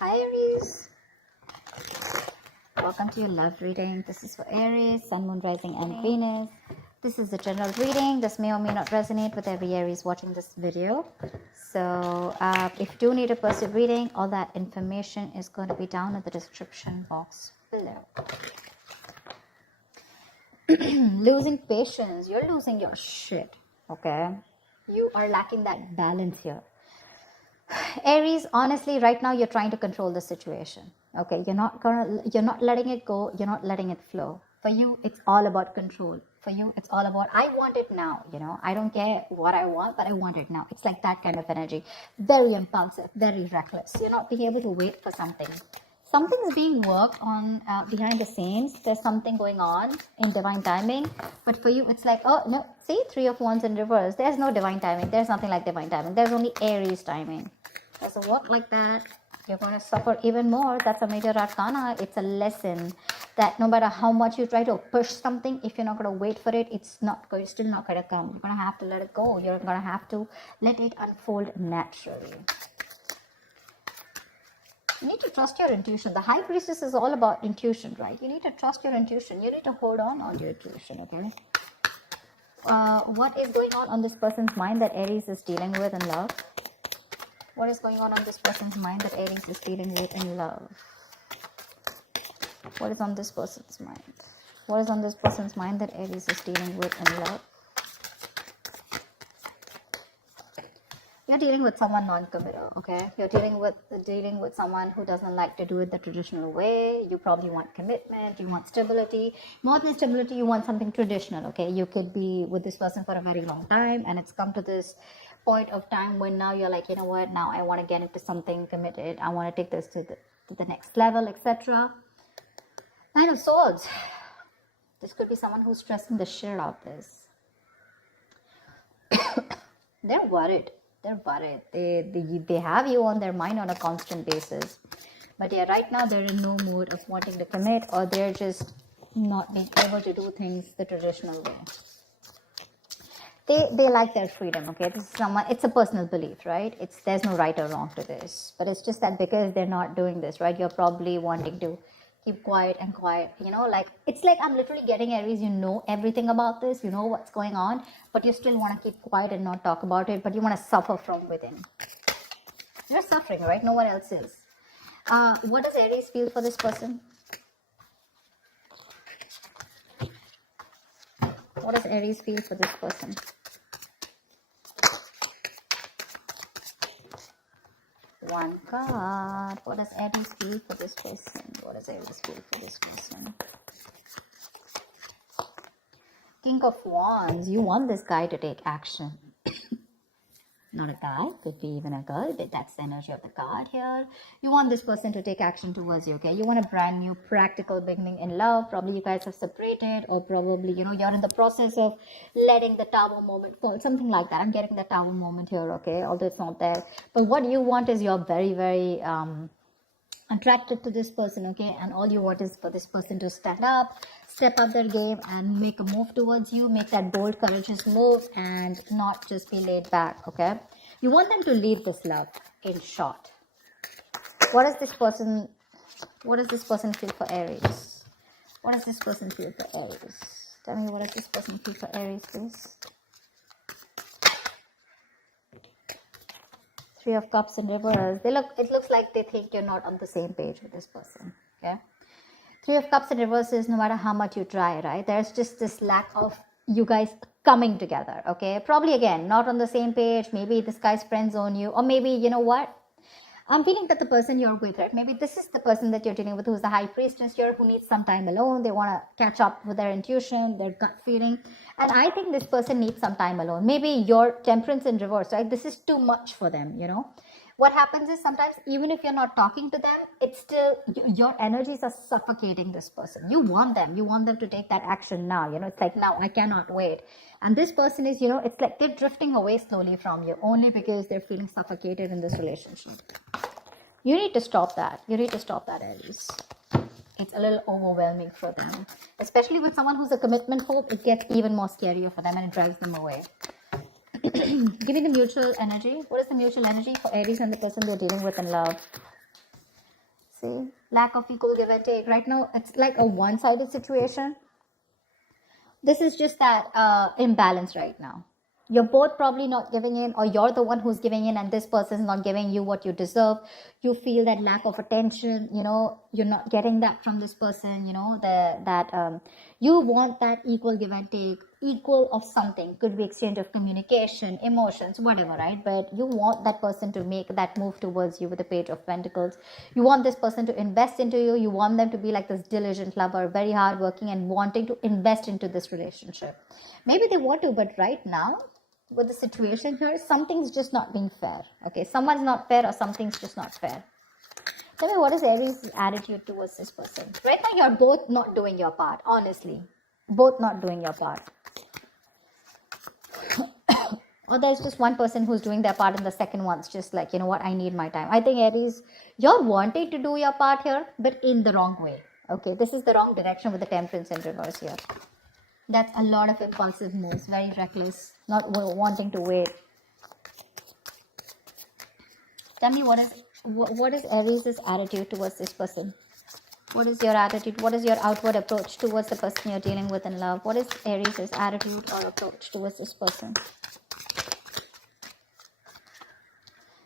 Hi Aries, welcome to your love reading. This is for Aries, Sun, Moon, Rising and Venus. This is the general reading. This may or may not resonate with every Aries watching this video. So if you do need a personal reading, all that information is going to be down in the description box below. Losing patience, you're losing your shit, okay? You are lacking that balance here. Aries, honestly, right now you're trying to control the situation. Okay, you're not letting it go, you're not letting it flow. For you, it's all about control. For you, it's all about I want it now, I don't care what I want, but I want it now. It's like that kind of energy. Very impulsive, very reckless. You're not being able to wait for something. Something's being worked on behind the scenes. There's something going on in divine timing. But for you, it's like, oh, no, see, 3 of Wands in reverse. There's no divine timing. There's nothing like divine timing. There's only Aries timing. Doesn't work like that. You're going to suffer even more. That's a major arcana. It's a lesson that no matter how much you try to push something, if you're not going to wait for it, it's still not going to come. You're going to have to let it go. You're going to have to let it unfold naturally. You need to trust your intuition. The High Priestess is all about intuition, right? You need to trust your intuition. You need to hold on your intuition, okay? What is going on this person's mind that Aries is dealing with in love? What is going on this person's mind that Aries is dealing with in love? What is on this person's mind? What is on this person's mind that Aries is dealing with in love? You're dealing with someone non-committal, okay? You're dealing with someone who doesn't like to do it the traditional way. You probably want commitment, you want stability. More than stability, you want something traditional, okay? You could be with this person for a very long time, and it's come to this point of time when now you're like, you know what, now I want to get into something committed. I want to take this to the next level, etc. Nine of Swords. This could be someone who's stressing the shit out of this. They're worried. They're worried. They have you on their mind on a constant basis. But yeah, right now they're in no mood of wanting to commit, or they're just not being able to do things the traditional way. They like their freedom, okay? This is it's a personal belief, right? There's no right or wrong to this. But it's just that because they're not doing this, right? You're probably wanting to keep quiet, it's like I'm literally getting Aries, you know everything about this, you know what's going on, but you still want to keep quiet and not talk about it, but you want to suffer from within. You're suffering, right? No one else is. What does Aries feel for this person? What does Aries feel for this person? One card. What does Aries feel for this person? What does Aries feel for this person? King of Wands. You want this guy to take action. Not a guy, could be even a girl, but that's the energy of the card here. You want this person to take action towards you, okay? You want a brand new practical beginning in love. Probably you guys have separated, or probably, you're in the process of letting the tower moment fall. Something like that. I'm getting the tower moment here, okay? Although it's not there. But what you want is you're very, very attracted to this person, okay? And all you want is for this person to stand up, step up their game, and make a move towards you, make that bold, courageous move, and not just be laid back, okay? You want them to lead this love, in short. What does this person feel for Aries? What does this person feel for Aries? Tell me, what does this person feel for Aries, please? 3 of Cups in reverse. It looks like they think you're not on the same page with this person, okay? 3 of Cups in reverse is no matter how much you try, right? There's just this lack of you guys coming together, okay? Probably, again, not on the same page. Maybe this guy's friend zone you, or maybe, you know what? I'm feeling that the person you're with, right? Maybe this is the person that you're dealing with who's the High Priestess here, who needs some time alone. They want to catch up with their intuition, their gut feeling. And I think this person needs some time alone. Maybe your Temperance in reverse, right? This is too much for them, What happens is sometimes, even if you're not talking to them, it's still, your energies are suffocating this person. You want them to take that action now, it's like, now I cannot wait. And this person is, it's like they're drifting away slowly from you, only because they're feeling suffocated in this relationship. You need to stop that. Aries. It's a little overwhelming for them. Especially with someone who's a commitment phobe, it gets even more scarier for them, and it drives them away. Give me the mutual energy. What is the mutual energy for Aries and the person they're dealing with in love? See, lack of equal give and take. Right now, it's like a one-sided situation. This is just that imbalance right now. You're both probably not giving in, or you're the one who's giving in and this person's not giving you what you deserve. You feel that lack of attention, you're not getting that from this person, you want that equal give and take, equal of something. Could be exchange of communication, emotions, whatever, right? But you want that person to make that move towards you with the Page of Pentacles. You want this person to invest into you. You want them to be like this diligent lover, very hardworking and wanting to invest into this relationship. Maybe they want to, but right now, with the situation here, something's just not being fair. Okay, someone's not fair or something's just not fair. Tell me, what is Aries' attitude towards this person? Right now, you're both not doing your part, honestly. Both not doing your part. Or there's just one person who's doing their part and the second one's just like, you know what, I need my time. I think Aries, you're wanting to do your part here, but in the wrong way. Okay, this is the wrong direction with the Temperance in reverse here. That's a lot of impulsive moves, very reckless, not wanting to wait. Tell me, what is Aries' attitude towards this person? What is your attitude? What is your outward approach towards the person you're dealing with in love? What is Aries' attitude or approach towards this person?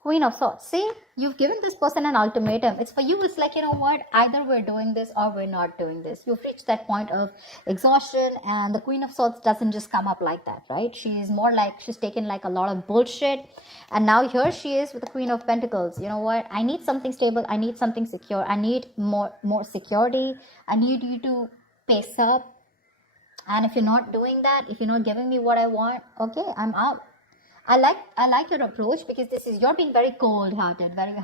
Queen of Swords. See, you've given this person an ultimatum. It's for you. It's like, you know what? Either we're doing this or we're not doing this. You've reached that point of exhaustion, and the Queen of Swords doesn't just come up like that, right? She's more like, she's taken like a lot of bullshit. And now here she is with the Queen of Pentacles. You know what? I need something stable. I need something secure. I need more security. I need you to pace up. And if you're not doing that, if you're not giving me what I want, okay, I'm out. I like your approach, because this is, you're being very cold-hearted, very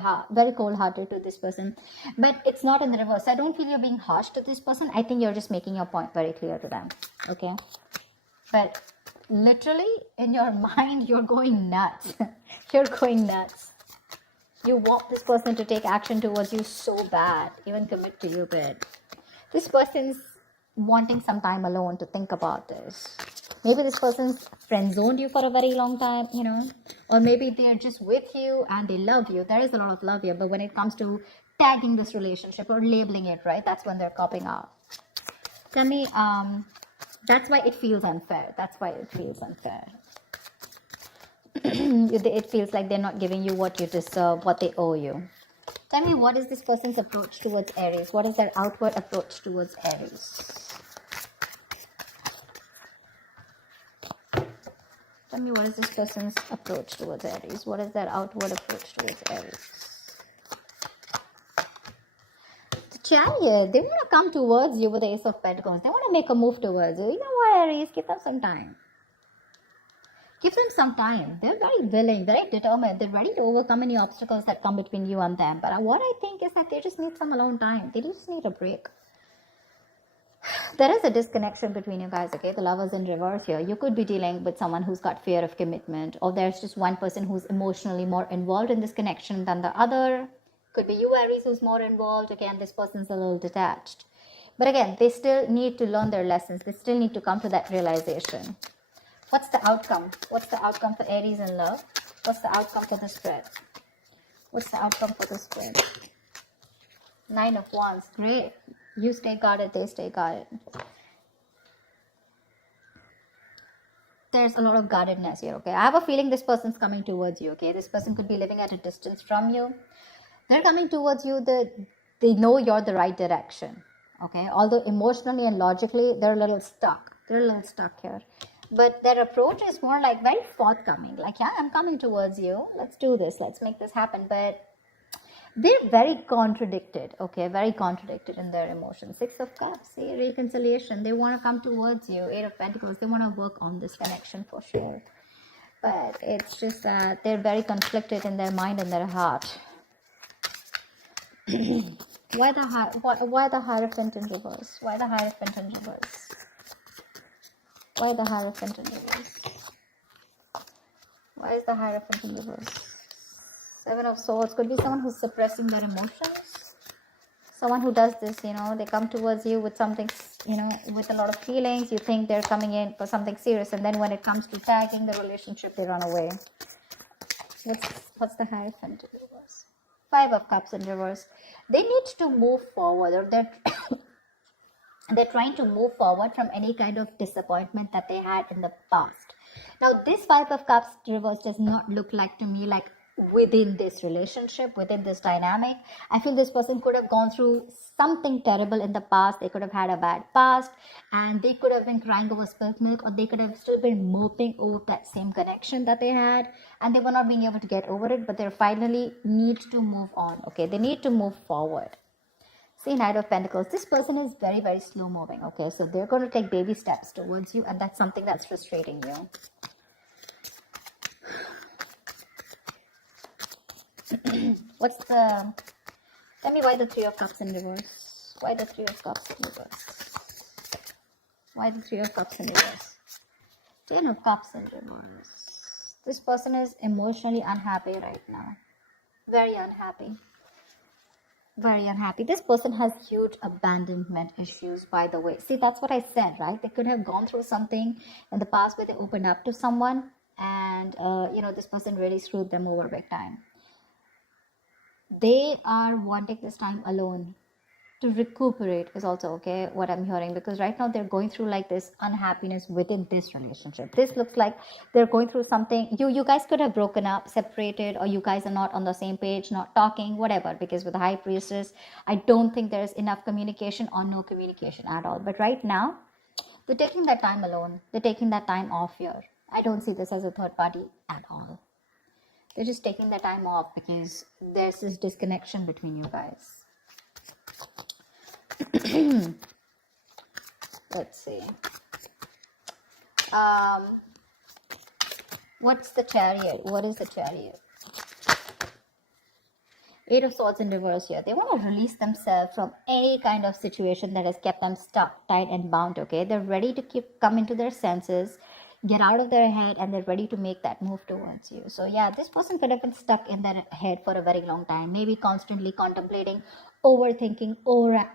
cold-hearted to this person, but it's not in the reverse. I don't feel you're being harsh to this person. I think you're just making your point very clear to them, okay? But literally in your mind, you're going nuts. You're going nuts. You want this person to take action towards you so bad, even commit to you, but this person's wanting some time alone to think about this. Maybe this person's friend-zoned you for a very long time, or maybe they're just with you and they love you. There is a lot of love here, but when it comes to tagging this relationship or labeling it, right, that's when they're copping out. Tell me, that's why it feels unfair. That's why it feels unfair. It feels like they're not giving you what you deserve, what they owe you. Tell me, what is this person's approach towards Aries? What is their outward approach towards Aries? Tell me, what is this person's approach towards Aries? What is their outward approach towards Aries? The Chariot, they want to come towards you with the Ace of Pentacles. They want to make a move towards you. You know what, Aries? Give them some time. Give them some time. They're very willing, very determined. They're ready to overcome any obstacles that come between you and them. But what I think is that they just need some alone time. They just need a break. There is a disconnection between you guys, okay? The Lovers in reverse here. You could be dealing with someone who's got fear of commitment, or there's just one person who's emotionally more involved in this connection than the other. Could be you, Aries, who's more involved. Again, this person's a little detached. But again, they still need to learn their lessons. They still need to come to that realization. What's the outcome? What's the outcome for Aries in love? What's the outcome for the spread? What's the outcome for the spread? 9 of Wands. Great. You stay guarded, they stay guarded. There's a lot of guardedness here, okay? I have a feeling this person's coming towards you, okay? This person could be living at a distance from you. They're coming towards you. They know you're the right direction, okay? Although emotionally and logically, they're a little stuck. They're a little stuck here. But their approach is more like very forthcoming. Like, yeah, I'm coming towards you. Let's do this. Let's make this happen. But they're very contradicted, okay? Very contradicted in their emotions. 6 of Cups, see, reconciliation. They want to come towards you. 8 of Pentacles, they want to work on this connection for sure. But it's just that they're very conflicted in their mind and their heart. Why the Hierophant in reverse? Why the Hierophant in reverse? Why the Hierophant in reverse? Why is the Hierophant in reverse? 7 of Swords. Could be someone who's suppressing their emotions. Someone who does this, they come towards you with something, with a lot of feelings. You think they're coming in for something serious, and then when it comes to tagging the relationship, they run away. What's the Hierophant in reverse? Five of Cups in reverse. They need to move forward, or they're trying to move forward from any kind of disappointment that they had in the past. Now, this Five of Cups reverse does not look like to me like within this relationship, within this dynamic. I feel this person could have gone through something terrible in the past. They could have had a bad past, and they could have been crying over spilt milk, or they could have still been moping over that same connection that they had, and they were not being able to get over it, but they finally need to move on. Okay, they need to move forward. See, Knight of Pentacles. This person is very, very slow moving. Okay, so they're going to take baby steps towards you, and that's something that's frustrating you. Tell me why the Three of Cups in reverse? Why the Three of Cups in reverse? Why the Three of Cups in reverse? Ten of Cups in reverse. This person is emotionally unhappy right now. Very unhappy. Very unhappy. This person has huge abandonment issues, by the way. See, that's what I said, right? They could have gone through something in the past where they opened up to someone, and this person really screwed them over big time. They are wanting this time alone to recuperate is also okay, what I'm hearing, because right now they're going through like this unhappiness within this relationship. This looks like they're going through something. You guys could have broken up, separated, or you guys are not on the same page, not talking, whatever, because with the High Priestess, I don't think there's enough communication or no communication at all. But right now, they're taking that time alone. They're taking that time off here. I don't see this as a third party at all. They're just taking the time off because there's this disconnection between you guys. Let's see. What's the Chariot? What is the Chariot? Eight of Swords in reverse here. They want to release themselves from any kind of situation that has kept them stuck, tight, and bound. Okay, they're ready to come into their senses, get out of their head, and they're ready to make that move towards you. So yeah, this person could have been stuck in their head for a very long time, maybe constantly contemplating, overthinking, or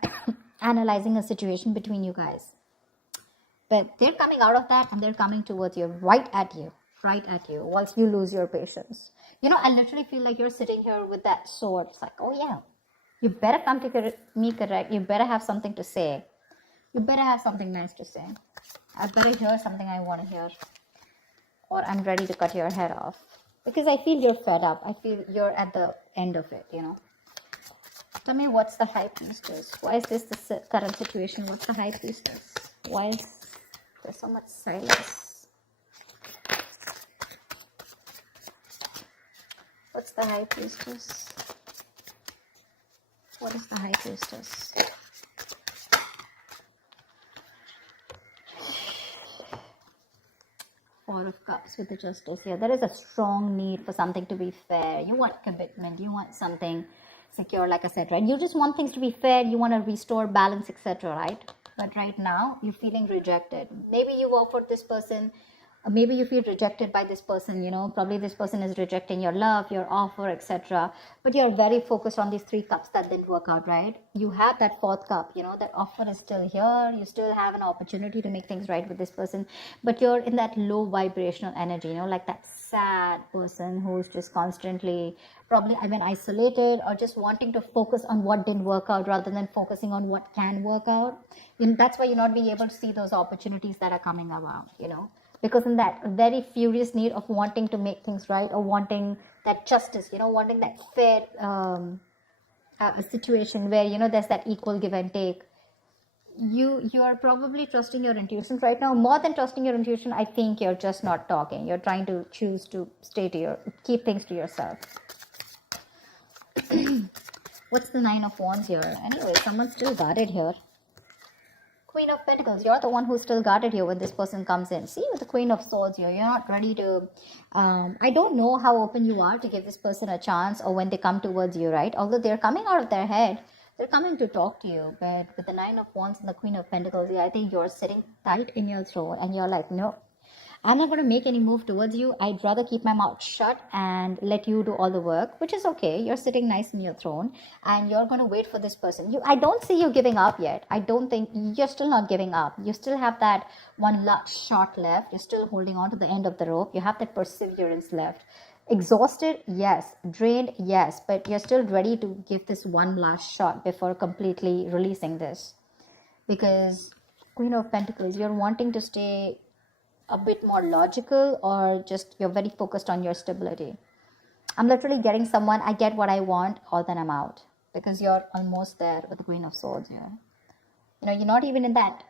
analyzing a situation between you guys. But they're coming out of that, and they're coming towards you, right at you, whilst you lose your patience. I literally feel like you're sitting here with that sword. It's like, oh yeah, you better come to me correct. You better have something to say. You better have something nice to say. I better hear something I want to hear, or I'm ready to cut your head off, because I feel you're fed up. I feel you're at the end of it, Tell me, what's the High Priestess? Why is this the current situation? What's the High Priestess? Why is there so much silence? What's the High Priestess? What is the High Priestess? Four of Cups with the Justice here. There is a strong need for something to be fair. You want commitment. You want something secure, like I said, right? You just want things to be fair. You want to restore balance, etc., right? But right now, you're feeling rejected. Maybe you've offered this person, maybe you feel rejected by this person, probably this person is rejecting your love, your offer, etc. But you're very focused on these three cups that didn't work out, right? You have that fourth cup, that offer is still here. You still have an opportunity to make things right with this person, but you're in that low vibrational energy, like that sad person who's just constantly probably isolated, or just wanting to focus on what didn't work out rather than focusing on what can work out. That's why you're not being able to see those opportunities that are coming around, because in that very furious need of wanting to make things right, or wanting that justice, wanting that fair situation where there's that equal give and take. You are probably trusting your intuitions right now. More than trusting your intuition, I think you're just not talking. You're trying to choose to keep things to yourself. What's the Nine of Wands here? Anyway, someone's still guarded here. Queen of Pentacles, you're the one who's still guarded here when this person comes in. See, with the Queen of Swords here, you're not ready to, I don't know how open you are to give this person a chance, or when they come towards you, right? Although they're coming out of their head, they're coming to talk to you. But with the Nine of Wands and the Queen of Pentacles, yeah, I think you're sitting tight in your throne, and you're like, no, I'm not going to make any move towards you. I'd rather keep my mouth shut and let you do all the work, which is okay. You're sitting nice in your throne, and you're going to wait for this person. I don't see you giving up yet. I don't think you're still not giving up. You still have that one last shot left. You're still holding on to the end of the rope. You have that perseverance left. Exhausted, yes. Drained, yes. But you're still ready to give this one last shot before completely releasing this. Because Queen of Pentacles, you're wanting to stay a bit more logical, or just you're very focused on your stability. I'm literally getting someone, I get what I want, or then I'm out. Because you're almost there with the Queen of Swords here. You know, you're not even in that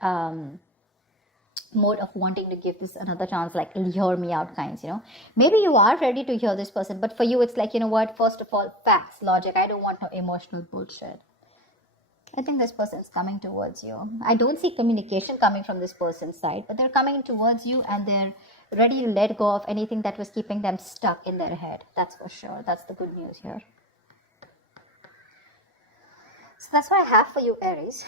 mode of wanting to give this another chance, like hear me out kinds, you know. Maybe you are ready to hear this person, but for you it's like, you know what, first of all, facts, logic. I don't want no emotional bullshit. I think this person is coming towards you. I don't see communication coming from this person's side, but they're coming towards you and they're ready to let go of anything that was keeping them stuck in their head. That's for sure. That's the good news here. So that's what I have for you, Aries.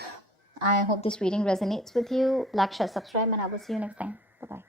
I hope this reading resonates with you. Like, share, subscribe, and I will see you next time. Bye-bye.